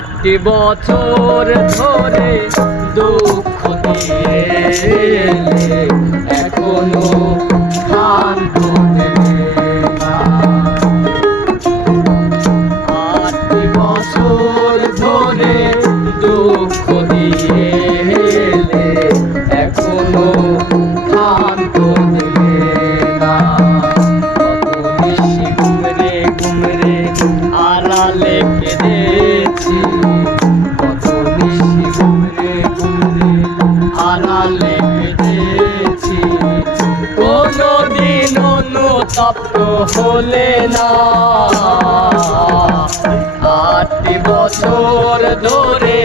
8 বছর ধরে দুঃখ দিয়ে এখনো শান্ত দেবে না। 8 বছর ধরে দুঃখ দিয়ে এখনো শান্ত দেবে না। কত নিশি ঘুমরে ঘুমরে আড়ালে কেঁদেছি, কত নিশি ঘুমরে ঘুমরে আড়ালে কেঁদেছি, কোনদিন অনুতপ্ত হলে না। 8 বছর ধরে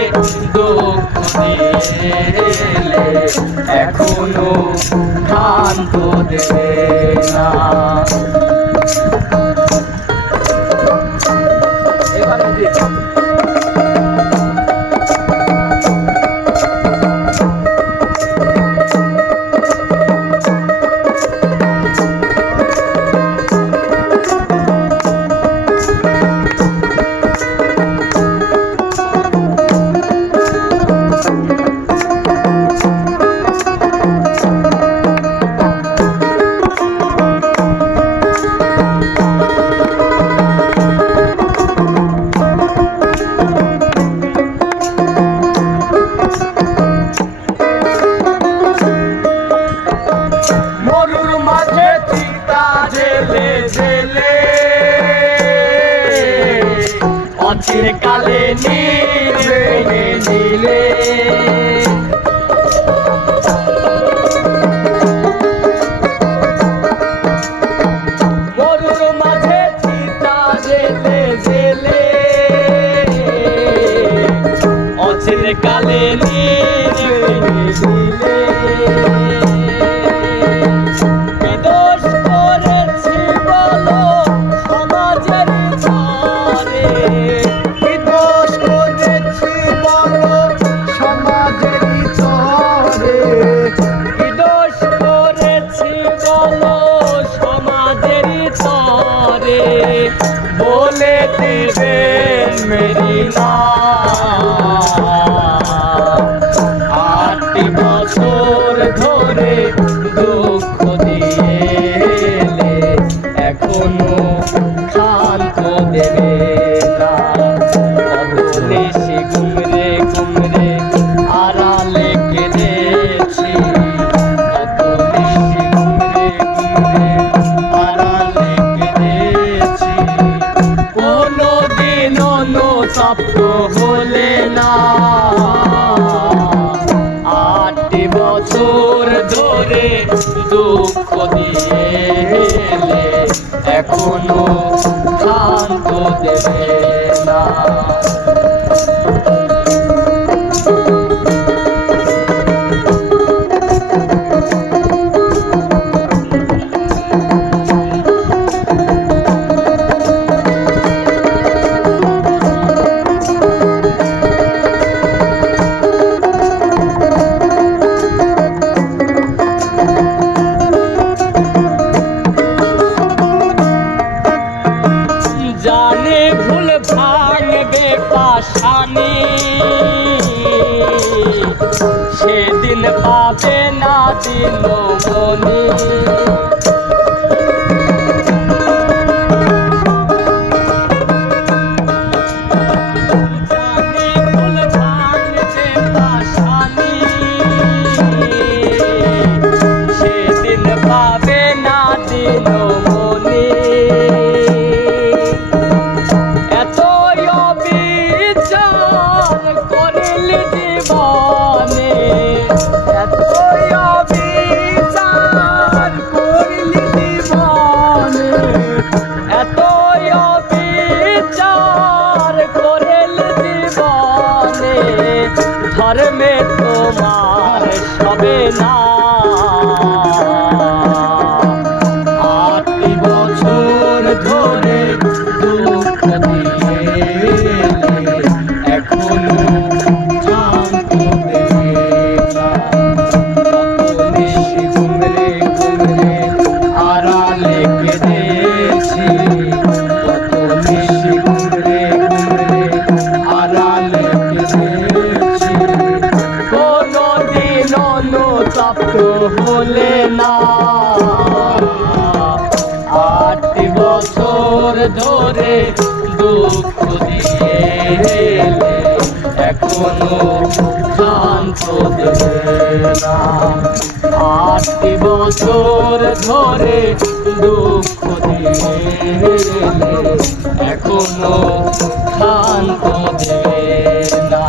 দুঃখ দিয়ে এখনো শান্ত দেবে না। চিরকালে নিবে নিলে মরুর মাঝে চিতা জেলে জেলে অচিরকালে নিবে নিলে। बोले दिवे मेरी ना 8 বছর ধরে দুঃখ দিয়ে এখনো শান্ত দেবে না। নিশি ঘুমরে ঘুমরে আড়ালে কেঁদেছি, কত নিশি ঘুমরে ঘুমরে আড়ালে কেঁদেছি, কোনদিন অনুতপ্ত হলে না। 8 বছর ধরে দুঃখ দিয়ে এখনো শান্ত দেবে না। জানে ভুল ভাঙবে পাশানি, সেদিন পাবে না দিল মনি। জানে ভুল ভাঙবে পাশানি, সেদিন পাবে না দিল মনি। ধর্মে তোমার সবে না। 8 বছর ধরে দুঃখ দিয়ে এখনো শান্ত দেবে না। কত নিশি ঘুমরে ঘুমরে আড়ালে কেঁদেছি, কত নিশি ঘুমরে ঘুমরে আড়ালে বছর ধরে দুঃখ দিয়ে এলে এখনো শান্ত দেবে না। 8 বছর ধরে দুঃখ দিয়ে এলে এখনো শান্ত দেবে না।